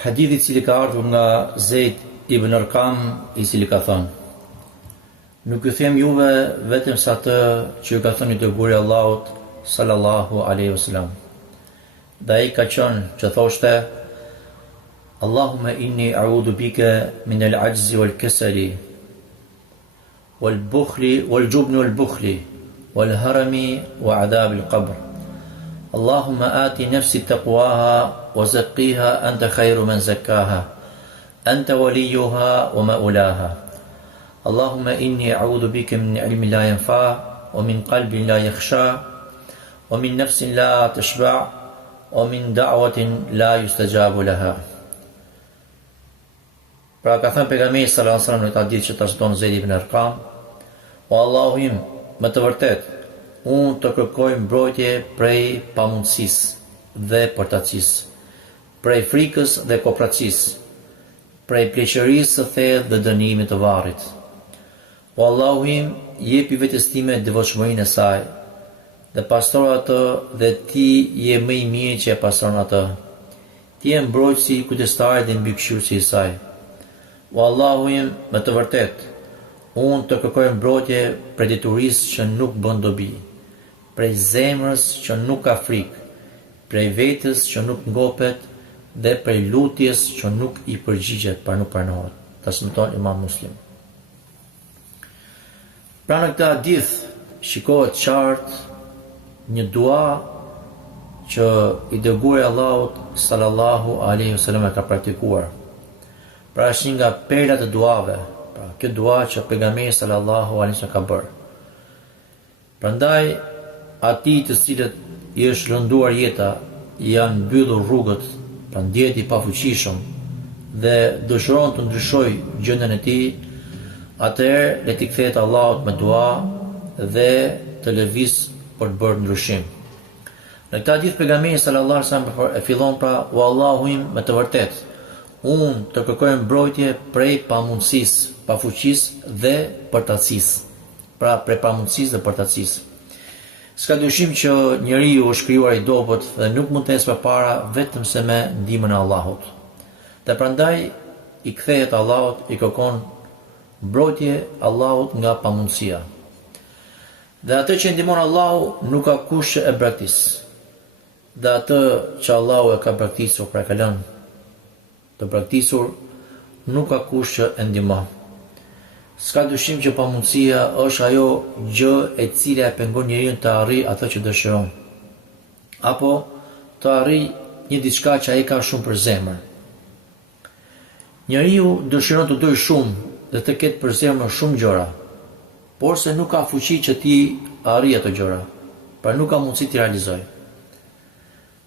Hadithi i cili ka ardhur nga Zeid ibn Arqam, i cili ka thënë: Nuk ju them juve vetëm sa atë që ju ka thënë i dërguari i Allahut sallallahu alaihi wasallam. Dhe ai ka qenë që thoshte: Allahumma inni a'udhu bika min al-'ajzi wal-kasali wal-bukhli wal-jubni wal-bukhli wal-harami wa 'adhab al-qabr. Allahumma ati nafsi taqwaha wa zakkiha anta khayru man zakkaha anta waliyuha wa maulaha. Allahumma inni a'udhu bika min ilmin la yanfa' wa min qalbin la yakhsha wa min nafsin la tashba' wa min da'watin la yustajabu laha. Pra ka thënë pejgamberi sallallahu alaihi wasallam në ta ditë që transmeton Zeid ibn Arqam: O Allahu im, me të vërtet, unë të kërkoj mbrojtje prej pamundësisë dhe përtacisë, prej frikës dhe kopracisë, prej pleqërisë së thellë dhe dënimit të varrit. O Allahu im, jepi vetes time devotshmërinë e saj, dhe pastro atë dhe ti je më i mirë që e pastron atë. Ti je mbrojtësi, kujdestari dhe mbikëqyrësi i saj. O Allahu im, me të vërtet, unë të kërkoj mbrojtje prej deturisë që nuk bën dobi, prej zemrës që nuk ka frikë, prej vetës që nuk ngopet dhe prej lutjes që nuk i përgjigjet pa nuk pranohet. Transmeton Imam Muslim. Pra në këtë hadith shikohet qartë një dua që i dërguari i Allahut sallallahu alaihi wasallam e ka praktikuar. Pra është një nga perlat e duave, pra kjo dua që pejgamberi sallallahu alaihi wasallam ka bërë. Prandaj atij të cilët i është lënduar jeta, janë mbyllur rrugët, pra ndjehet i pafuqishëm dhe dëshiron të ndryshojë gjendjen e tij, atëherë le t'i kthehet Allahut me dua dhe të lëviz për të bërë ndryshim. Në këtë hadith pejgamberi sallallahu alaihi wasallam e fillon pra: O Allahu im, me të vërtetë, unë të kërkoj mbrojtje prej pamundësisë, pafuqisë dhe përtacisë. Pra prej pamundësisë dhe përtacisë. S'ka dyshim që njeriu është krijuar i dobët dhe nuk mund të ecë përpara vetëm se me ndihmën e Allahut. Dhe prandaj i kthehet Allahut, i kërkon mbrojtje Allahut nga pamundësia. Dhe atë që ndihmon Allahu nuk ka kush që e braktis. Dhe atë që Allahu e ka braktisur, pra ka lënë të braktisur, nuk ka kush që e ndihmon. S'ka dyshim që pamundësia është ajo gjë e cila e pengon njeriu të arrijë atë që dëshiron, apo të arrijë një diçka që ai ka shumë për zemër. Njeriu dëshiron të dojë shumë dhe të ketë për zemër shumë gjëra, por se nuk ka fuqi që ti arrijë ato gjëra, pra nuk ka mundësi t'i realizojë.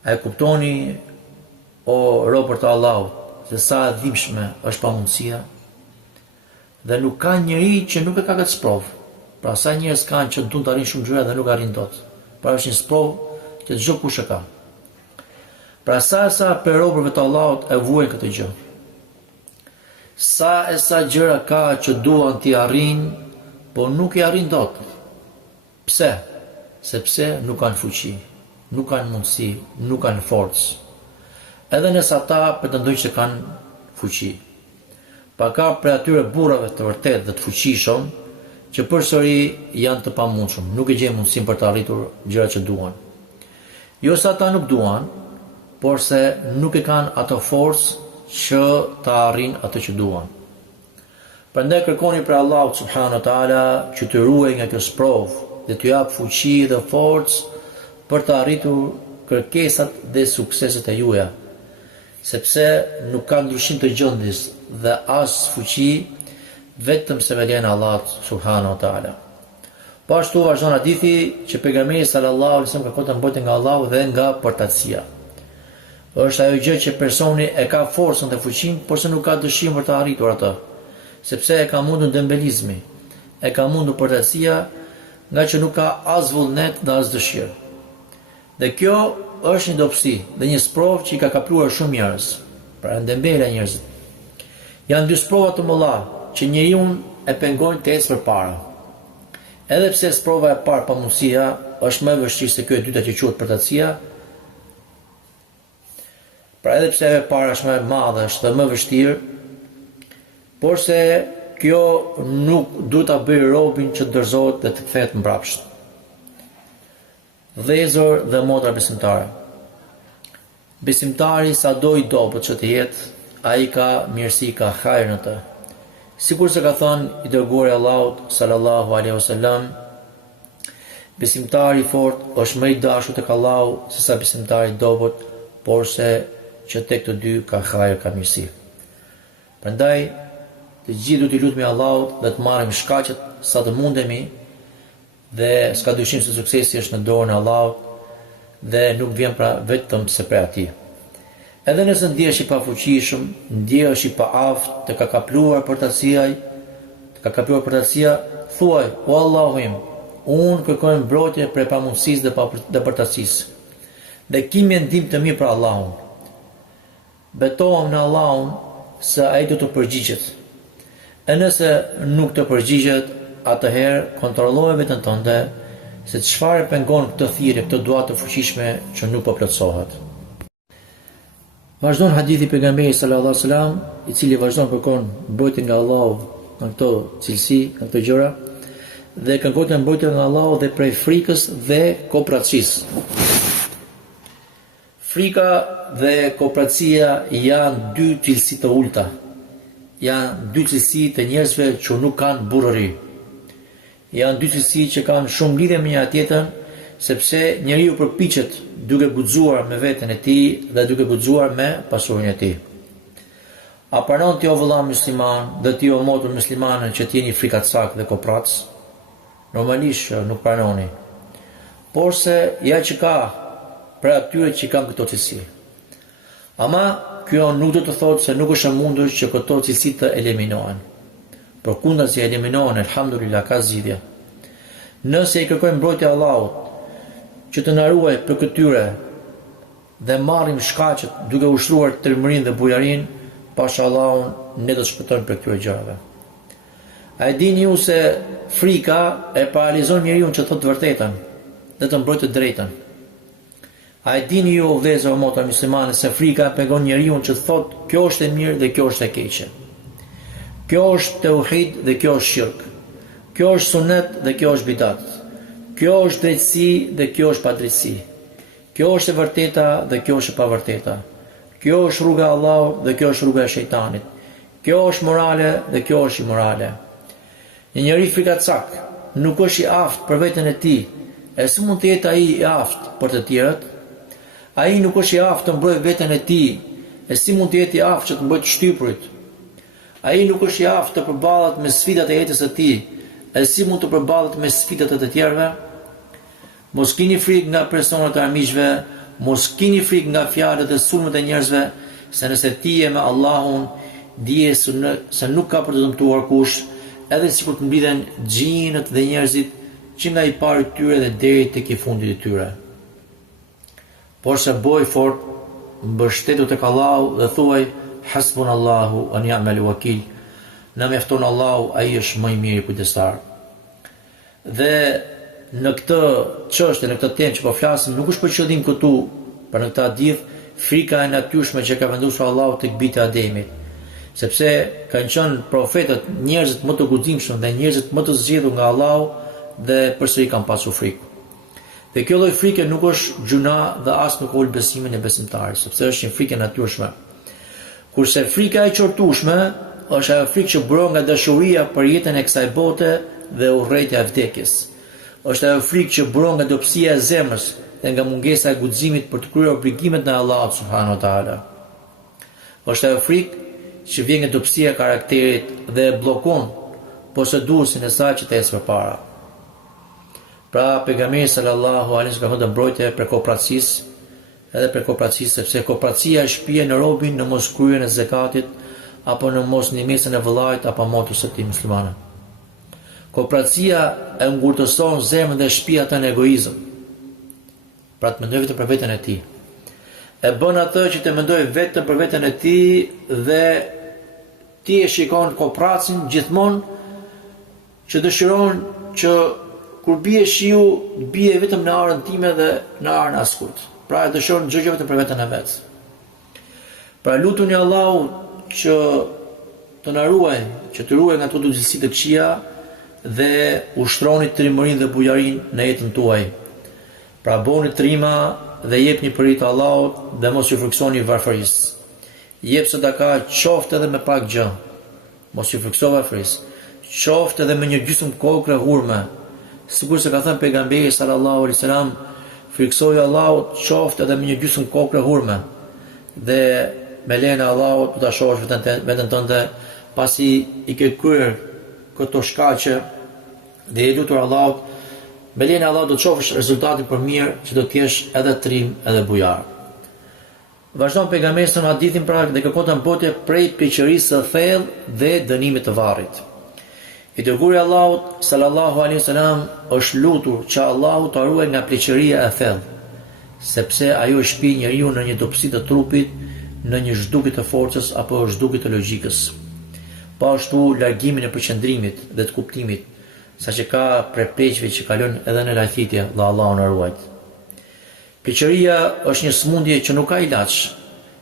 A e kuptoni, o robër të Allahut, se sa e dhimbshme është pamundësia? Dhe nuk ka njeri që nuk e ka këtë sprovë. Pra sa njerëz kanë që duan të arrijnë shumë gjëra dhe nuk arrijnë dot. Pra është një sprovë që çdo kush e ka. Pra sa për robërve të Allahut e vuajnë këtë gjë. Sa gjëra ka që duan t'i arrijnë, po nuk i arrijnë dot. Pse? Sepse nuk kanë fuqi, nuk kanë mundësi, nuk kanë forcë. Edhe nëse ata pretendojnë që kanë fuqi. Pa ka për atyre burrave të vërtet dhe të fuqishëm që përsëri janë të pamundshëm, nuk e gjejnë mundësinë për të arritur gjërat që duan. Jo se ata nuk duan, por se nuk e kanë ato forcë që të arrijnë atë që duan. Prandaj kërkoni për Allahut subhanahu wa taala që të ruaj nga kjo sprovë dhe t'ju jap fuqi dhe forcë për të arritur kërkesat dhe sukseset e juaja, sepse nuk ka ndryshim të gjendjes dhe as fuqi vetëm se me lejen e Allahut subhanahu wa taala. Po ashtu vazhdon hadithi që pejgamberi sallallahu alaihi wasallam kërkon mbrojtje nga Allahu dhe nga përtatësia. Është ajo gjë që personi e ka forcën dhe fuqinë, por se nuk ka dëshirë për të arritur atë, sepse e ka mundur dembelizmi, e ka mundur përtatësia, nga që nuk ka as vullnet dhe as dëshirë. Dhe kjo është një dobësi dhe një sprovë që i ka kapluar shumë njerëz, pra ndembela njerëzit. Janë dy sprova të mëdha që njeriu e pengojnë të ecë përpara. Edhe pse sprova e parë pamundësia është më e vështirë se kjo e dyta që quhet përtatësia, Pra edhe pse e para është më e madhe, është dhe më vështirë, por se kjo nuk duhet ta bëjë robin që të dorëzohet dhe të kthehet mbrapsht. Vëllezër dhe motra besimtare. Besimtari sa do i dobët që të jetë, ai ka mirësi, ka hajër në të. Sikur se ka thënë i dërguari Allahut sallallahu alaihi wasallam, besimtari i fortë është më i dashur tek Allahu se sa besimtari i dobët, por se që tek të dy ka hajër, ka mirësi. Prandaj të gjithë duhet i lutemi Allahut dhe të marrim shkaqet sa të mundemi, dhe s'ka dyshim se suksesi është në dorën e Allahut dhe nuk vjen pra vetëm se prej atij. Edhe nëse ndihesh i pafuqishëm, ndihesh i paaft, të ka kapluar përtatësia, thuaj: "O Allahu im, unë kërkoj mbrojtje prej pamundësisë dhe përtatësisë. Dhe kimi ndim të mirë për Allahun. Betohem në Allahun se ai do të përgjigjet. E nëse nuk të përgjigjet, atëherë kontrolloje veten tënde se çfarë pengon këtë thirrje, këtë dua të fuqishme që nuk po plotësohet." Vazhdon hadithi pejgamberit sallallahu alajhi wasallam, i cili vazhdon kërkon mbrojtje nga Allahu në këto cilësi, në këto gjëra, dhe kërkon mbrojtje nga Allahu dhe prej frikës dhe kopratësisë. Frika dhe kopratësia janë dy cilësi të ulta. Janë dy cilësi të njerëzve që nuk kanë burrëri. Janë dy cilësi që kanë shumë lidhje me njëra tjetrën, sepse njeriu përpiqet duke guxuar me veten e tij dhe duke guxuar me pasurinë e tij. A pranon ti o vëlla musliman dhe ti o motër muslimane që t'jeni frikacak dhe kopratës? Normalisht nuk pranoni. Por se ja që ka për atyre që kanë këto cilësi. Ama kjo nuk do të thotë se nuk është e mundur që këto cilësi të eliminohen. Përkundazi eliminohen, elhamdulillah, ka zgjidhje. Nëse i kërkojmë mbrojtje Allahut që të na ruaj për këtyre dhe marrim shkaqet duke ushtruar tërmërinë dhe bujarinë, pasha Allahun ne do të shpëtojmë për këtyre gjërave. A e dini ju se frika e paralizon njeriu që thotë të vërtetën dhe të mbrojtë të drejtën? A e dini ju, vëllezër o motra muslimane, se frika pengon njeriu që thotë kjo është e mirë dhe kjo është e keqe. Kjo është tauhid dhe kjo është shirk. Kjo është sunet dhe kjo është bidat. Kjo është drejtësi dhe kjo është padrejtësi. Kjo është e vërteta dhe kjo është e pavërteta. Kjo është rruga e Allahut dhe kjo është rruga e shejtanit. Kjo është morale dhe kjo është imorale. Një njeri frikacak nuk është i aftë për veten e tij, e si mund të jetë ai i aftë për të tjerët? Ai nuk është i aftë të mbrojë veten e tij, e si mund të jetë i aftë që të mbrojë shtyprit? Ai nuk është i aftë të përballet me sfidat e jetës së tij, e si mund të përballet me sfidat e të tjerëve? Mos keni frikë nga personat e armiqve, mos keni frikë nga fjalët e sulmet e njerëzve, se nëse ti je me Allahun, dije se nuk ka për të dëmtuar kush, edhe sikur të mblidhen xhinët dhe njerëzit që nga i pari tyre dhe deri tek i fundit i tyre. Por se boj fort, mbështetu tek Allahu dhe thuaj: Hasbunallahu wa ni'mal wakil. Na mjafton Allahu, ai është më i miri kujdestar. Dhe në këtë çështje, në këtë temë që po flasim, nuk është për qëllim këtu, për në këtë hadith, frika e natyrshme që ka vendosur Allahu tek bijtë e Ademit, sepse kanë qenë profetët njerëzit më të goditshëm dhe njerëzit më të zgjedhur nga Allahu dhe përsëri kanë pasur frikë. Dhe kjo lloj frike nuk është gjuna dhe as nuk ul besimin e besimtarit, sepse është një frikë e natyrshme. Kurse frika e qortueshme është ajo frikë që buron nga dashuria për jetën e kësaj bote dhe urrejtja e vdekjes. Është ajo frikë që buron nga dobësia e zemrës dhe nga mungesa e guximit për të kryer obligimet në Allahut subhanahu wa taala. Është ajo frikë që vjen nga dobësia e karakterit dhe bllokon poseduesin e saj që të ecë përpara. Pra pejgamberi sallallahu alaihi wasallam ka mbrojtje për kopratësisë, edhe për kopratësisë, sepse kopratësia shpije në robin në moskryen e zakatit apo në mosnimesën e vëllait apo motrës së tij muslimane. Kopratësia e ngurtëson zemrën dhe shpije atë në egoizëm. Pra të mendoj vetëm për veten e tij. E bën atë që të mendoj vetëm për veten e tij dhe ti e shikon kopratësin gjithmonë që dëshiron që kur bie shiu, bie vetëm në arën time dhe në arën e askujt. Pra e dëshiron çdo gjë vetëm për veten e vet. Pra lutuni Allahu që të na ruaj, që të ruaj nga ato cilësi të këqija dhe ushtroni trimërinë dhe bujarinë në jetën tuaj. Pra bëni trima dhe jepni për të Allahut dhe mos ju friksoni varfërisë. Jep sadaka qoftë edhe me pak gjë. Mos ju frikso varfërisë. Qoftë edhe me një gjysmë kokre hurme. Sikur se ka thënë pejgamberi sallallahu alaihi wasallam, friksoj Allahut qoftë edhe me një gjysmë kokre hurme. Dhe me lejen e Allahut do ta shohësh veten tënde pasi i ke kryer këto shkaqe dhe i lutur Allahut, me lejen e Allahut do të shohësh rezultatin për mirë që do të jesh edhe trim edhe bujar. Vazhdon pejgamberi në hadithin pra dhe kërkon të mbrojtje prej pleqërisë së thellë dhe dënimit të varrit. I dërguari Allahut sallallahu alaihi wasallam është lutur që Allahu ta ruaj nga pleqëria e thellë, sepse ajo e shpi njeriu në një dobësi të trupit, në një zhdukje të forcës apo zhdukje të logjikës. Po ashtu largimin e përqendrimit dhe të kuptimit, saqë ka prepleqje që kalon edhe në lajthitje, dhe Allahu na ruaj. Pleqëria është një sëmundje që nuk ka ilaç,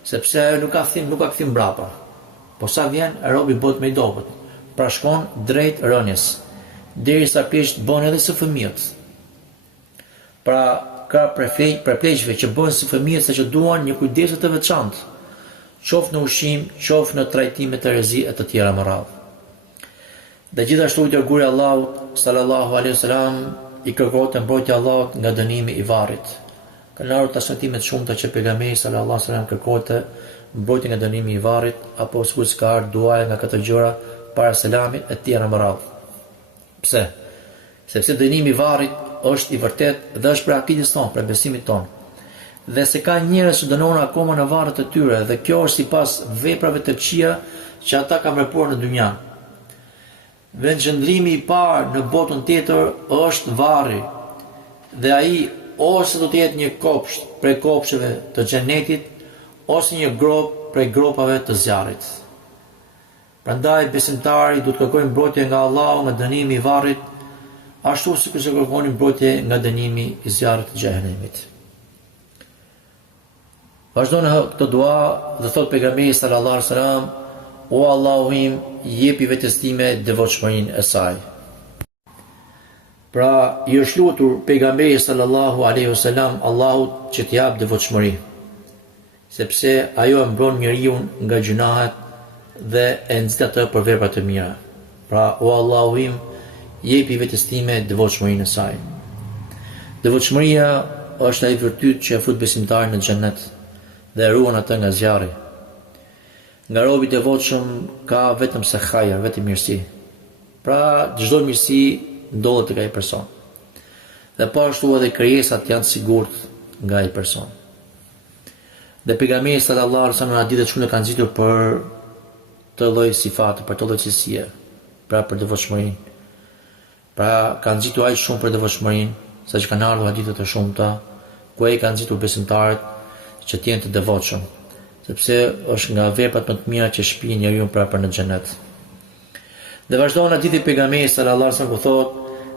sepse ajo nuk ka kthim mbrapa. Po sa vjen, robi bëhet më i dobët, pra shkon drejt rënies, derisa pleqt bën edhe së fëmijët. Pra ka prepleqje që bëhen si fëmijët se që duan një kujdes të veçantë, qoftë në ushqim, qoftë në trajtime të rrezi e të tjera më radh. Dhe gjithashtu i dërguari Allahut sallallahu alaihi wasallam i kërkohet mbrojtja Allahut nga dënimi i varrit. Kanë ardhur transmetime të shumta që pejgamberi sallallahu alaihi wasallam kërkohet mbrojtje nga dënimi i varrit, apo sikur ka ardhur duaja nga këto gjëra para selamit e tjera më radh. Pse? Sepse dënimi i varrit është i vërtet dhe është për akidin ton, për besimin ton. Dhe se ka njerëz që dënohen akoma në varret e tyre, dhe kjo është sipas veprave të këqija që ata kanë vepruar në dynja. Vendqëndrimi i parë në botën tjetër është varri, dhe ai ose do të jetë një kopsht prej kopshteve të xhenetit, ose një grop prej gropave të zjarrit. Prandaj besimtari duhet të kërkojë mbrojtje nga Allahu nga dënimi i varrit, ashtu sikur se kërkoni mbrojtje nga dënimi i zjarrit të xhenemit. Vazhdon këtë dua dhe thot pejgamberi sallallahu alaihi wasallam: O Allahu im, jepi vetes time devotshmërinë e saj. Pra, i është lutur pejgamberi sallallahu alaihi wasallam Allahut që t'i jap devotshmëri, sepse ajo e mbron njeriu nga gjunahet dhe e nxit atë për vepra të mira. Pra, o Allahu im, jepi vetes time devotshmërinë e saj. Devotshmëria është ai virtyt që e fut besimtarin në xhenet dhe ruan atë nga zjarri. Nga robi i devotshëm ka vetëm se hajër, vetëm mirësi. Pra, çdo mirësi ndodhet tek ai person. Dhe po ashtu edhe krijesat janë sigurt nga ai person. Dhe pejgamberi sallallahu alaihi wasallam në hadithe të shumta kanë nxitur për të lloj sifate, për të lloj cilësie, pra për devotshmërinë. Pra, kanë nxitur aq shumë për devotshmërinë, saqë kanë ardhur hadithe të shumta ku ai kanë nxitur besimtarët që të jenë të devotshëm, sepse është nga veprat më të mira që shpihen njeriu prapë në xhenet. Dhe vazhdon hadithi i pejgamberit sallallahu alaihi wasallam ku thotë: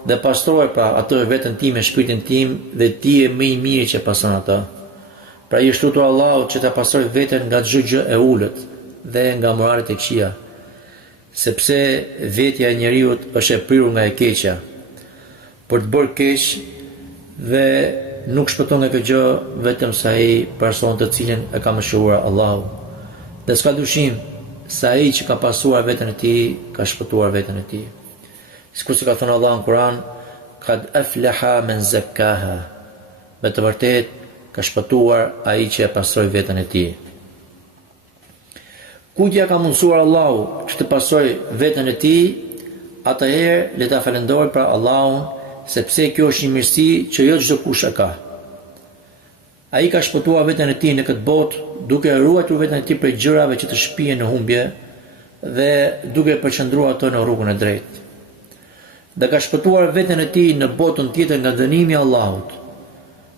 "Dhe pastroj pra atë veten time, shpirtin tim, dhe ti je më i miri që pastron atë." Pra i është lutur Allahut që ta pastroj veten nga çdo gjë e ulët dhe nga moralet e këqija, sepse vetja e njeriu është e prirur nga e keqja, për të bërë keq, dhe nuk shpëton nga kjo gjë vetëm sa ai person të cilin e ka mëshiruar Allahu. Dhe s'ka dyshim se ai që ka pasuar veten e tij ka shpëtuar veten e tij. Sikur që ka thënë Allahu në Kur'an: "Qad aflaha man zakkaha." Me të vërtet ka shpëtuar ai që e pastroi veten e tij. Kujtja ka mundsuar Allahu që të pastroj veten e tij, atëherë le ta falenderoj për Allahun, sepse kjo është një mirësi që jo çdo kush e ka. Ai ka shpëtuar veten e tij në këtë botë duke ruajtur veten e tij prej gjërave që të shpihen në humbje dhe duke përqendruar ato në rrugën e drejtë. Dhe ka shpëtuar veten e tij në botën tjetër nga dënimi i Allahut,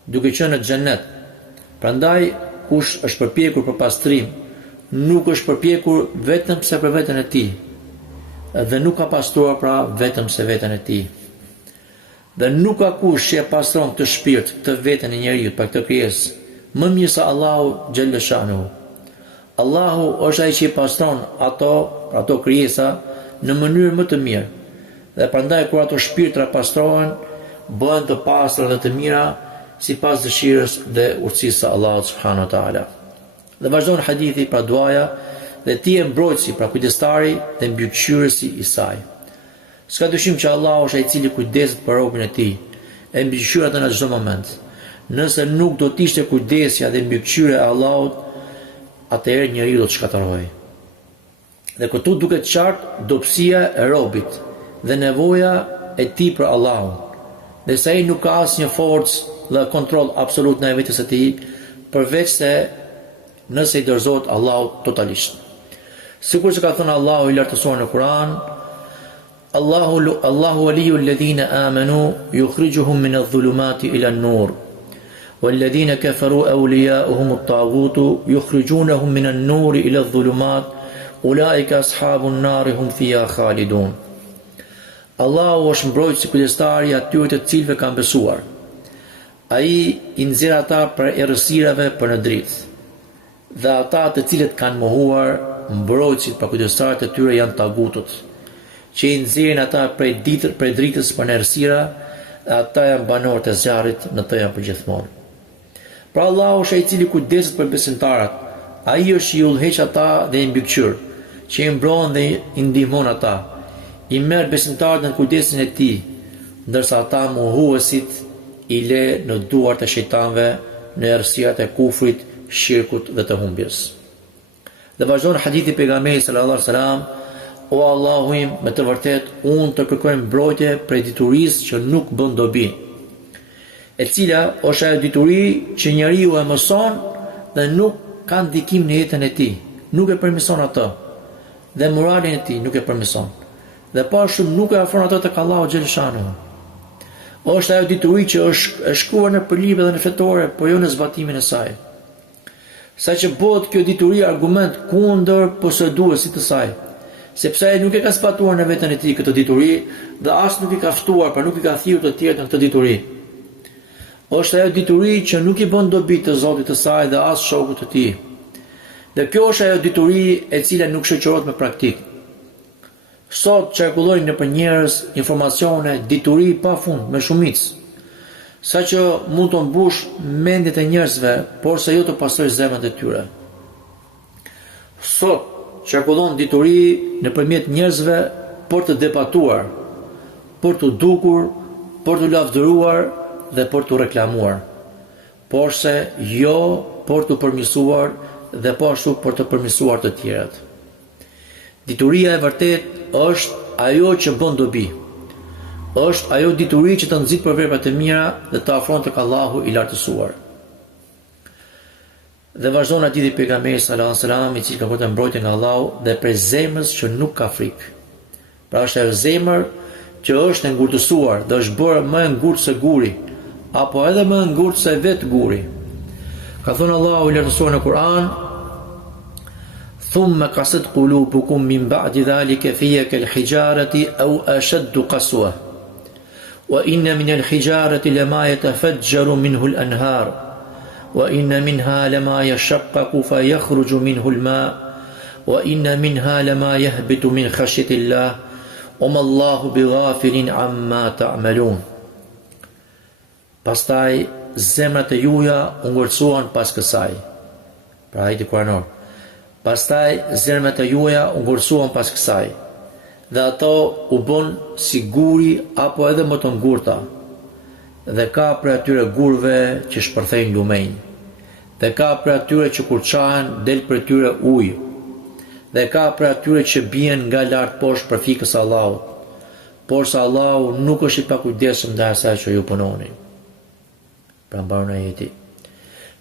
duke qenë në xhenet. Prandaj kush është përpjekur për pastrim, nuk është përpjekur vetëm se për veten e tij, dhe nuk ka pastruar pra vetëm se veten e tij. Dhe nuk ka kush që e pastron këtë shpirt, këtë veten e njeriu, pa këtë krijesë, më mirë se Allahu xhalla shanuhu. Allahu është ai që i pastron ato krijesa në mënyrë më të mirë. Dhe prandaj kur ato shpirtra pastrohen, bëhen të pastra dhe të mira sipas dëshirës dhe urtësisë së Allahut subhanahu wa taala. Dhe vazhdon hadithi pra duaja dhe ti e mbrojtësi pra kujdestari dhe mbikëqyrësi i saj. S'ka dyshim që Allahu është ai i cili kujdeset për robën e tij, e mbikëqyr atë në çdo moment. Nëse nuk do të ishte kujdesja dhe mbikëqyrja e Allahut, atëherë njeriu do të shkatërrohej. Dhe këtu duket qartë dobësia e robit dhe nevoja e tij për Allahun. Dhe se ai nuk ka asnjë forcë dhe kontroll absolut në vetes së tij, përveç se nëse i dorëzohet Allahut totalisht. Sikur që ka thënë Allahu i lartësuar në Kur'an, Allahu waliyul ladhina amanu yukhrijuhum min adh-dhulumati ila an-nur. والذين كفروا أولياؤهم الطاغوت يخرجونهم من النور إلى الظلمات أولئك أصحاب النار هم فيها خالدون. Allahu është mbrojtës i kujdestari atyre të cilëve kanë besuar. Ai i nxjerr ata për errësirave për në dritë. Dhe ata të cilët kanë mohuar, mbrojtësit për kujdestarët e tyre janë tagutët, që i nxjerrin ata prej dritës për në errësira, dhe ata janë banorët e zjarrit, në të janë përgjithmonë. Pra Allahu është ai i cili kujdeset për besimtarët. Ai është i udhëheq ata dhe i mbikëqyr, që i mbron dhe i ndihmon ata. I merr besimtarët në kujdesin e tij, ndërsa ata mohuesit i le në duart e shejtanëve, në errësirat e kufrit, shirkut dhe të humbjes. Dhe vazhdon hadithi pejgamberit sallallahu alaihi wasallam: O Allahu im, me të vërtet unë të kërkoj mbrojtje prej diturisë që nuk bën dobi, e cila është ajo dituri që njeriu e mëson dhe nuk ka ndikim në jetën e tij, nuk e përmirëson atë, dhe moralin e tij nuk e përmirëson. Dhe pashtu nuk e afron ato tek Allahu xhel shanuhu. Është ajo dituri që është shkruar në libra dhe në fletore, por jo në zbatimin e saj. Saqë bëhet kjo dituri argument kundër posëduesit të saj, sepse ai nuk e ka zbatuar në veten e tij këtë dituri dhe as nuk i ka ftuar, pra nuk i ka thirrur të tjerët në këtë dituri. Është ajo dituri që nuk i bën dobi të Zotit të saj dhe as shokut të tij. Dhe kjo është ajo dituri e cila nuk shoqërohet me praktik. Sot qarkullojnë nëpër njerëz informacione, dituri pafund me shumicë, saqë mund të mbush mendjet e njerëzve, por se jo të pastrojë zemrat e tyre. Sot qarkullon dituri nëpërmjet njerëzve për të debatuar, për të dukur, për të lavdëruar dhe për të reklamuar, por se jo për të përmirësuar dhe po ashtu për të përmirësuar të tjerët. Dituria e vërtet është ajo që bën dobi. Është ajo dituri që të nxit për vepra të mira dhe të afron tek Allahu i lartësuar. Dhe vazhdon hadithi i pejgamberit sallallahu alajhi wasallam, i cili ka kërkuar mbrojtje nga Allahu dhe prej zemrës që nuk ka frikë. Pra është ajo zemër që është e ngurtësuar dhe është bërë më e ngurtë se guri, apo edhe më e ngurtë se vetë guri. Ka thënë Allahu i lartësuar në Kur'an: ثم قست قلوبكم من بعد ذلك فهي كالحجارة أو أشد قسوة وإن من الحجارة لما يتفجر منه الأنهار وإن منها لما يشقق فيخرج منه الماء وإن منها لما يهبط من خشية الله وما الله بغافل عما تعملون. Pastaj zemrat e juaja u ngurtësuan pas kësaj. Pra ajeti kuranor. Pastaj zemrat e juaja u ngurtësuan pas kësaj, dhe ato u bën si guri apo edhe më të ngurta, dhe ka për atyre gurve që shpërthejnë lumenj, dhe ka për atyre që kur qahen del për atyre ujë, dhe ka për atyre që bien nga lart poshtë për fikës Allahut, por se Allahu nuk është i pakujdesshëm ndaj asaj që ju punoni. Pra mbaron ajeti.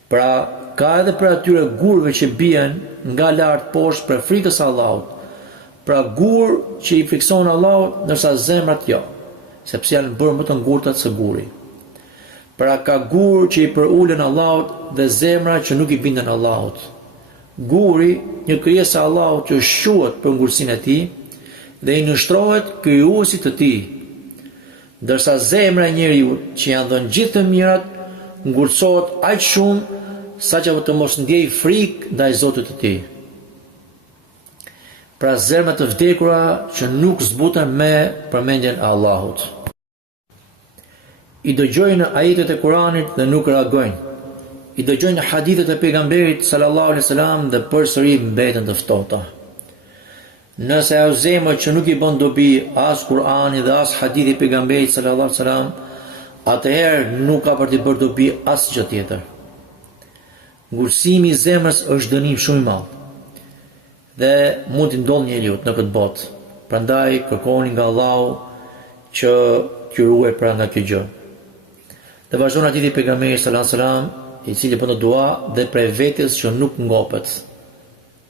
Pra ka edhe për atyre gurve që bien nga lart poshtë për frikës Allahut. Pra gur që i frikson Allahut, ndërsa zemrat jo, sepse janë bërë më të ngurta se guri. Pra ka gur që i përulen Allahut dhe zemra që nuk i binden Allahut. Guri, një krijesë e Allahut që shuhet për ngurësinë e tij dhe i nështrohet krijuesit të tij. Ndërsa zemra e njeriu që janë dhënë gjithë të mirat ngurtësohet aq shumë sa që të mos ndjej frikë ndaj Zotit të tij. pra zemra të vdekura që nuk zbuten me përmendjen e Allahut. I dëgjojnë ajetet e Kuranit dhe nuk reagojnë. I dëgjojnë hadithet e pejgamberit sallallahu alaihi wasallam dhe përsëri mbeten të ftohta. Nëse ajo zemër që nuk i bën dobi as Kurani dhe as hadithi i pejgamberit sallallahu alaihi wasallam, atëherë nuk ka për të bërë dobi asgjë tjetër. Ngurësimi i zemrës është dënim shumë i madh dhe mund të ndodhë njeriu në këtë botë. Prandaj kërkoni nga Allahu që t'ju ruaj pra nga kjo gjë. Dhe vazhdon hadithi i pejgamberit sallallahu alaihi wasallam, i cili bën dua dhe prej vetes që nuk ngopet.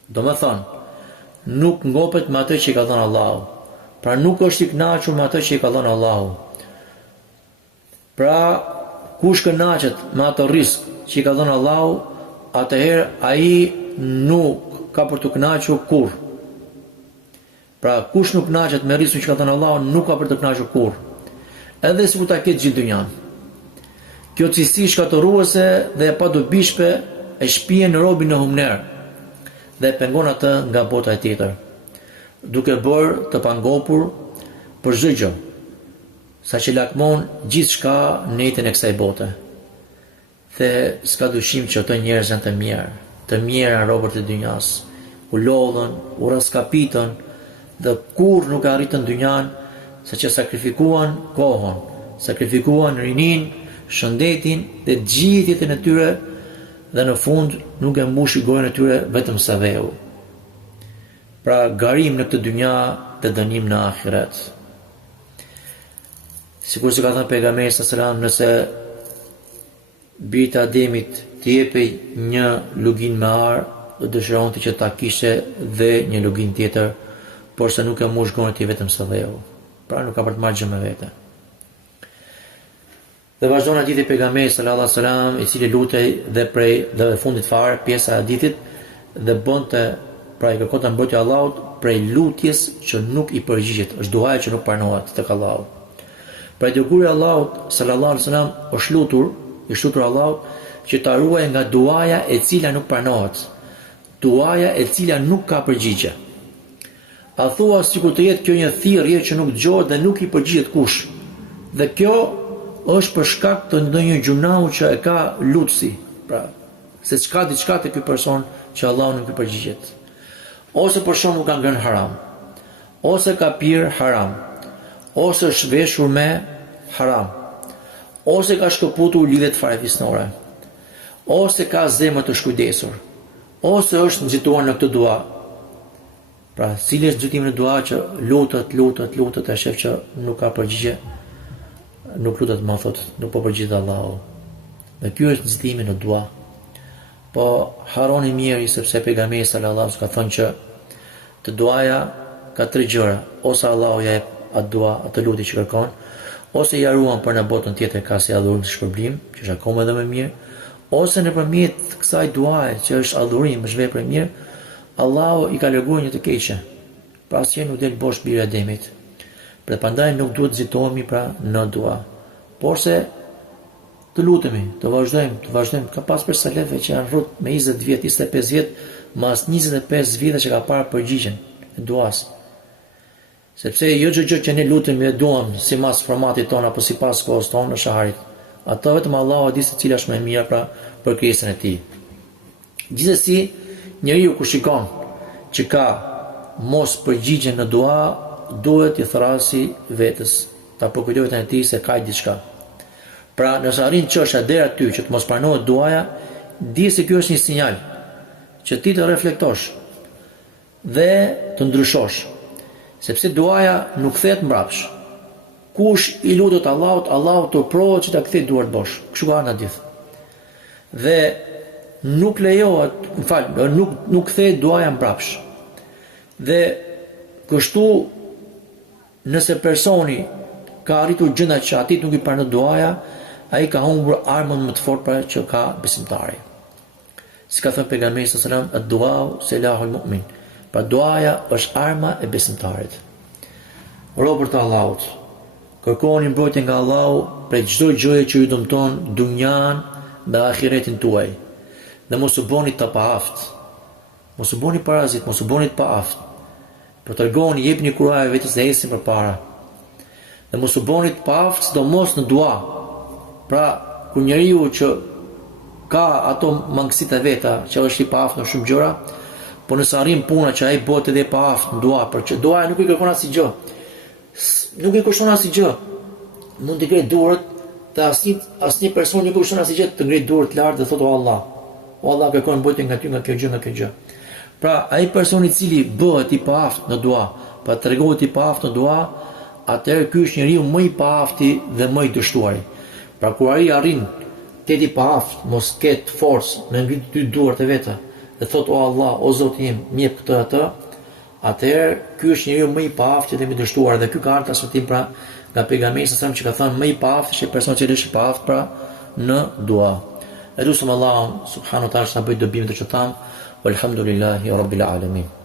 Domethënë, nuk ngopet me atë që i ka dhënë Allahu. Pra nuk është i kënaqur me atë që i ka dhënë Allahu. Pra, kush kënaqet me atë risk që i ka dhënë Allahu, atëherë ai nuk ka për të kënaqur kurr. Pra, kush nuk kënaqet me riskun që ka dhënë Allahu, nuk ka për të kënaqur kurr. Edhe sikur ta ketë gjithë dynjan. Kjo cilësi shkatëruese dhe e padobishme e shpihen në robin e humner dhe pengon atë nga bota e tjetër, duke bërë të pangopur për çdo gjë, saqë lakmon gjithçka në jetën e kësaj bote. Dhe s'ka dyshim që ato njerëz janë të mirë në robët e dynjas, u lodhën, u raskapitën dhe kur nuk arritën dynjan, saqë sakrifikuan kohën, sakrifikuan rinin, shëndetin dhe gjithë jetën e tyre dhe në fund nuk e mbushi gojën e tyre vetëm sa dheu. Pra garim në këtë dynja dhe dënim në ahiret. Sikur se ka thënë pejgamberi sallallahu alajhi wasallam, nëse bijtë Ademit të jepej një lugin me ar, do dëshironte që ta kishte dhe një lugin tjetër, por se nuk e mbush gojën e tij vetëm sa dheu. Pra nuk ka për të marrë gjë me vete. Dhe vazhdon hadithi i pejgamberit sallallahu alajhi wasallam, i cili lutej dhe fundit fare pjesa e hadithit dhe bënte pra i kërkonte mbrojtje Allahut prej lutjes që nuk i përgjigjet, është duaja që nuk pranohet tek Allahu. Pra i dërguari Allahut sallallahu alajhi wasallam i shtutur Allahut që ta ruaj nga duaja e cila nuk pranohet, duaja e cila nuk ka përgjigje. A thua sikur të jetë kjo një thirrje që nuk dëgohet dhe nuk i përgjigjet kush. Dhe kjo është për shkak të ndonjë gjunahu që e ka lutsi, pra, se çka diçka te ky person që Allahu nuk i përgjigjet. Ose për shembull ka ngrënë haram, ose ka pirë haram, ose është veshur me haram, ose ka shkëputur lidhje të farefisnore, ose ka zemër të shkujdesur, ose është nxituar në këtë dua. Pra, cili është nxitimi në dua që lutet e shef që nuk ka përgjigje, nuk lutet më thot, nuk po përgjigjet Allahu. Dhe ky është nxitimi në dua. Po haroni mirë sepse pejgamberi sallallahu alajhi wasallam ka thënë që të duaja ka tre gjëra, ose Allahu ja jep atë dua, atë lutje që kërkon, ose ja ruan për në botën tjetër ka si adhurim të shpërblim, që është akoma edhe më mirë, ose nëpërmjet kësaj duaje që është adhurim, është vepër e mirë, Allahu i ka larguar një të keqe. Pra asnjë nuk del bosh birë Ademit. Pra prandaj nuk duhet të zitohemi pra në dua. Por se të lutemi, të vazhdojmë. Ka pas për selefëve që janë rrut me 20 vjet, 25 vjet, mas 25 vite që ka parë përgjigjen e duas. Sepse jo çdo gjë që ne lutemi e duam sipas formatit ton apo sipas kohës tonë në shaharit. Ato vetëm Allahu di se cila është më e mira pra për krijesën e tij. Gjithsesi, njeriu kur shikon që ka mos përgjigje në dua, duhet i thrasi vetes, ta përkujtohet në ti se ka diçka. Pra, nëse arrin çështja deri aty që të mos pranohet duaja, di se kjo është një sinjal që ti të reflektosh dhe të ndryshosh, sepse duaja nuk kthehet mbrapsht. Kush i lutet Allahut, Allahu turprohet që ta kthejë duart bosh. Kështu ka në hadith. Dhe nuk lejohet, nuk kthehet duaja mbrapsht. Dhe kështu nëse personi ka arritur gjënda që atit nuk i pranon duaja, ai ka humbur armën më të fortë që ka besimtari. Si ka thënë pejgamberi sallallahu alajhi wasallam, ad-du'a silahul mu'min. Pra duaja është arma e besimtarit. Robërt e Allahut, kërkoni mbrojtje nga Allahu prej çdo gjëje që ju dëmton dunjan dhe ahiretin tuaj. Dhe mos u bëni të paaft. Mos u bëni parazit, mos u bëni të paaft. Për tregoni, jepni kurajë vetes dhe ecni përpara. Dhe mos u bëni të paaft, sidomos në dua. Pra, kur njeriu që ka ato mangësitë e veta, që është i paaft në shumë gjëra, po nëse arrin puna që ai bëhet edhe paaft në dua, për që duaja nuk i kërkon asgjë. Nuk i kushton asgjë. Mund të ngrej duart të asnjë person nuk kushton asgjë të ngrej duart lart dhe thotë o Allah. O Allah kërkon mbrojtje nga ty, nga kjo gjë. Pra, ai person i cili bëhet i paaft në dua, pa tregohet i paaft në dua, atëherë ky është njeriu më i paafti dhe më i dështuari. Pra kur ai arrin të jetë i paaft, mos ketë forcë me ngrit dy duart e veta, dhe thotë o Allah, o Zoti im, më jep këtë atë, atëherë ky është njeriu më i paaftë dhe më i dështuar dhe ky ka ardhur transmetim pra nga pejgamberi sa që ka thënë më i paaftë është personi që është i paaftë pra në dua. Elusum Allah subhanahu wa taala sa bëj dobim të çtam, walhamdulillahi rabbil alamin.